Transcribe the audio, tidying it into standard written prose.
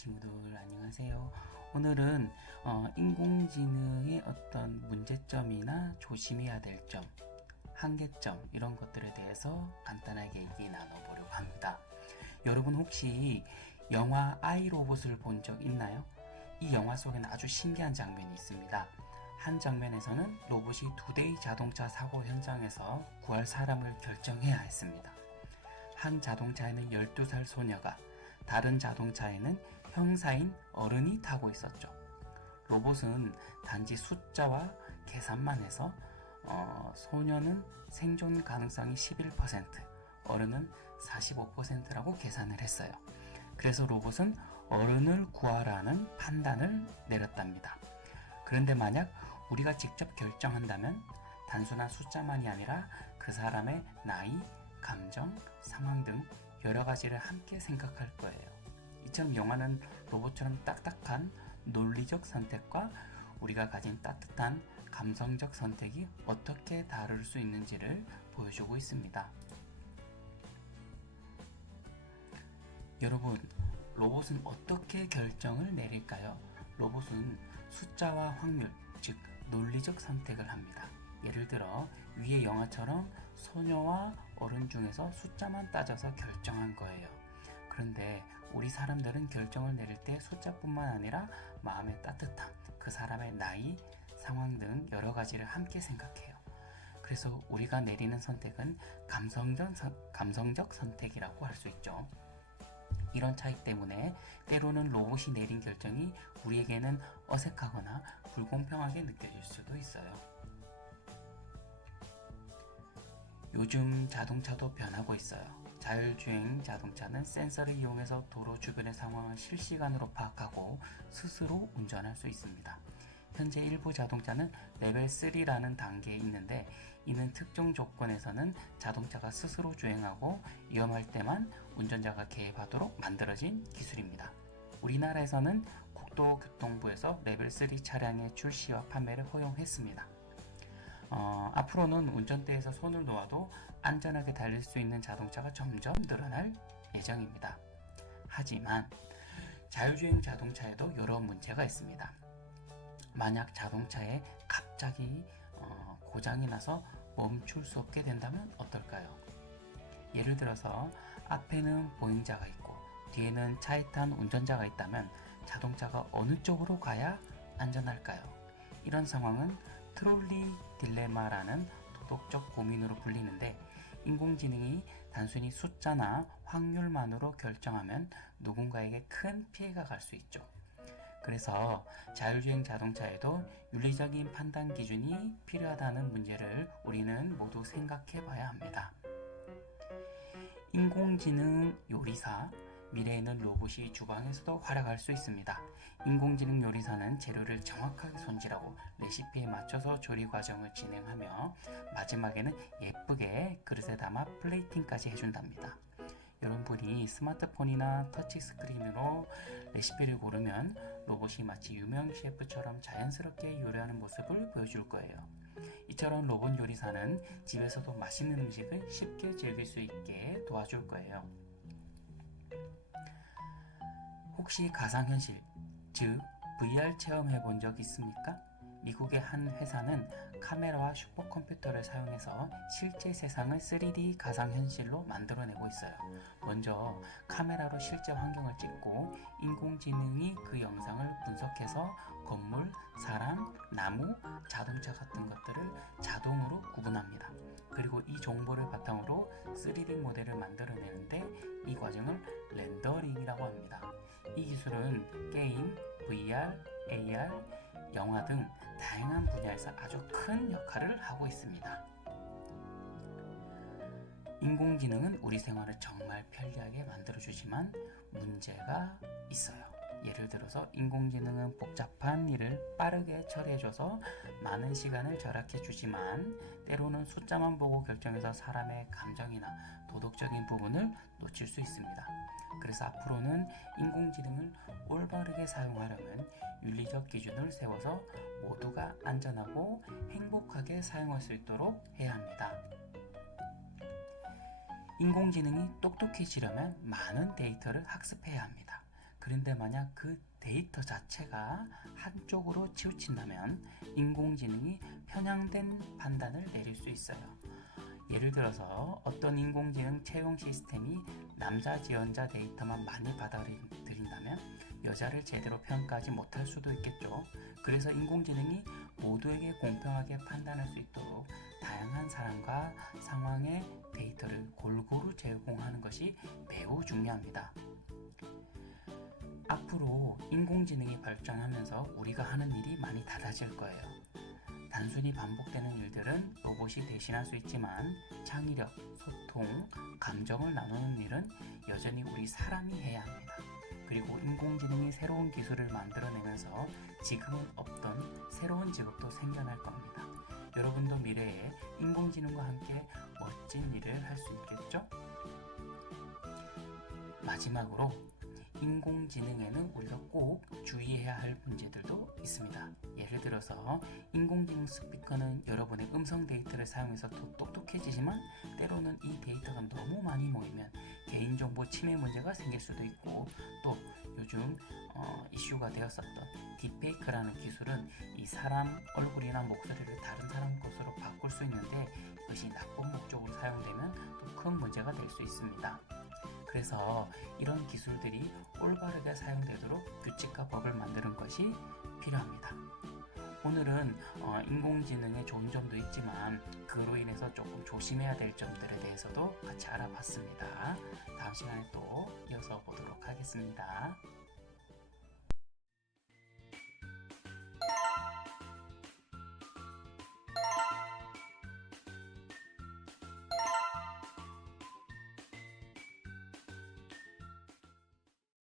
친구들 안녕하세요. 오늘은 인공지능의 어떤 문제점이나 조심해야 될 점, 한계점 이런 것들에 대해서 간단하게 얘기 나눠보려고 합니다. 여러분 혹시 영화 아이로봇을 본 적 있나요? 이 영화 속에는 아주 신기한 장면이 있습니다. 한 장면에서는 로봇이 2대의 자동차 사고 현장에서 구할 사람을 결정해야 했습니다. 한 자동차에는 12살 소녀가, 다른 자동차에는 형사인 어른이 타고 있었죠. 로봇은 단지 숫자와 계산만 해서 소녀는 생존 가능성이 11%, 어른은 45%라고 계산을 했어요. 그래서 로봇은 어른을 구하라는 판단을 내렸답니다. 그런데 만약 우리가 직접 결정한다면 단순한 숫자만이 아니라 그 사람의 나이, 감정, 상황 등 여러 가지를 함께 생각할 거예요. 이처럼 영화는 로봇처럼 딱딱한 논리적 선택과 우리가 가진 따뜻한 감성적 선택이 어떻게 다를 수 있는지를 보여주고 있습니다. 여러분, 로봇은 어떻게 결정을 내릴까요? 로봇은 숫자와 확률, 즉 논리적 선택을 합니다. 예를 들어 위의 영화처럼 소녀와 어른 중에서 숫자만 따져서 결정한 거예요. 그런데 우리 사람들은 결정을 내릴 때 숫자뿐만 아니라 마음의 따뜻함, 그 사람의 나이, 상황 등 여러 가지를 함께 생각해요. 그래서 우리가 내리는 선택은 감성적 선택이라고 할 수 있죠. 이런 차이 때문에 때로는 로봇이 내린 결정이 우리에게는 어색하거나 불공평하게 느껴질 수도 있어요. 요즘 자동차도 변하고 있어요. 자율주행 자동차는 센서를 이용해서 도로 주변의 상황을 실시간으로 파악하고 스스로 운전할 수 있습니다. 현재 일부 자동차는 레벨 3라는 단계에 있는데, 이는 특정 조건에서는 자동차가 스스로 주행하고 위험할 때만 운전자가 개입하도록 만들어진 기술입니다. 우리나라에서는 국토교통부에서 레벨 3 차량의 출시와 판매를 허용했습니다. 앞으로는 운전대에서 손을 놓아도 안전하게 달릴 수 있는 자동차가 점점 늘어날 예정입니다. 하지만 자율주행 자동차에도 여러 문제가 있습니다. 만약 자동차에 갑자기 고장이 나서 멈출 수 없게 된다면 어떨까요? 예를 들어서 앞에는 보행자가 있고 뒤에는 차에 탄 운전자가 있다면 자동차가 어느 쪽으로 가야 안전할까요? 이런 상황은 트롤리 딜레마라는 도덕적 고민으로 불리는데, 인공지능이 단순히 숫자나 확률만으로 결정하면 누군가에게 큰 피해가 갈 수 있죠. 그래서 자율주행 자동차에도 윤리적인 판단 기준이 필요하다는 문제를 우리는 모두 생각해 봐야 합니다. 인공지능 요리사, 미래에는 로봇이 주방에서도 활약할 수 있습니다. 인공지능 요리사는 재료를 정확하게 손질하고 레시피에 맞춰서 조리 과정을 진행하며 마지막에는 예쁘게 그릇에 담아 플레이팅까지 해준답니다. 여러분이 스마트폰이나 터치스크린으로 레시피를 고르면 로봇이 마치 유명 셰프처럼 자연스럽게 요리하는 모습을 보여줄 거예요. 이처럼 로봇 요리사는 집에서도 맛있는 음식을 쉽게 즐길 수 있게 도와줄 거예요. 혹시 가상현실, 즉 VR 체험해 본 적 있습니까? 미국의 한 회사는 카메라와 슈퍼컴퓨터를 사용해서 실제 세상을 3D 가상현실로 만들어내고 있어요. 먼저 카메라로 실제 환경을 찍고 인공지능이 그 영상을 분석해서 건물, 사람, 나무, 자동차 같은 것들을 자동으로 구분합니다. 그리고 이 정보를 바탕으로 3D 모델을 만들어내는데, 이 과정을 렌더링이라고 합니다. 이 기술은 게임, VR, AR, 영화 등 다양한 분야에서 아주 큰 역할을 하고 있습니다. 인공지능은 우리 생활을 정말 편리하게 만들어주지만 문제가 있어요. 예를 들어서 인공지능은 복잡한 일을 빠르게 처리해줘서 많은 시간을 절약해주지만 때로는 숫자만 보고 결정해서 사람의 감정이나 도덕적인 부분을 놓칠 수 있습니다. 그래서 앞으로는 인공지능을 올바르게 사용하려면 윤리적 기준을 세워서 모두가 안전하고 행복하게 사용할 수 있도록 해야 합니다. 인공지능이 똑똑해지려면 많은 데이터를 학습해야 합니다. 그런데 만약 그 데이터 자체가 한쪽으로 치우친다면 인공지능이 편향된 판단을 내릴 수 있어요. 예를 들어서 어떤 인공지능 채용 시스템이 남자 지원자 데이터만 많이 받아들인다면 여자를 제대로 평가하지 못할 수도 있겠죠. 그래서 인공지능이 모두에게 공평하게 판단할 수 있도록 다양한 사람과 상황의 데이터를 골고루 제공하는 것이 매우 중요합니다. 앞으로 인공지능이 발전하면서 우리가 하는 일이 많이 달라질 거예요. 단순히 반복되는 일들은 로봇이 대신할 수 있지만 창의력, 소통, 감정을 나누는 일은 여전히 우리 사람이 해야 합니다. 그리고 인공지능이 새로운 기술을 만들어내면서 지금은 없던 새로운 직업도 생겨날 겁니다. 여러분도 미래에 인공지능과 함께 멋진 일을 할 수 있겠죠? 마지막으로 인공지능에는 우리가 꼭 주의해야 할 문제들도 있습니다. 예를 들어서 인공지능 스피커는 여러분의 음성 데이터를 사용해서 더 똑똑해지지만 때로는 이 데이터가 너무 많이 모이면 개인정보 침해 문제가 생길 수도 있고, 또 요즘 이슈가 되었었던 딥페이크라는 기술은 이 사람 얼굴이나 목소리를 다른 사람 것으로 바꿀 수 있는데 이것이 나쁜 목적으로 사용되면 또 큰 문제가 될 수 있습니다. 그래서 이런 기술들이 올바르게 사용되도록 규칙과 법을 만드는 것이 필요합니다. 오늘은 인공지능의 좋은 점도 있지만 그로 인해서 조금 조심해야 될 점들에 대해서도 같이 알아봤습니다. 다음 시간에 또 이어서 보도록 하겠습니다.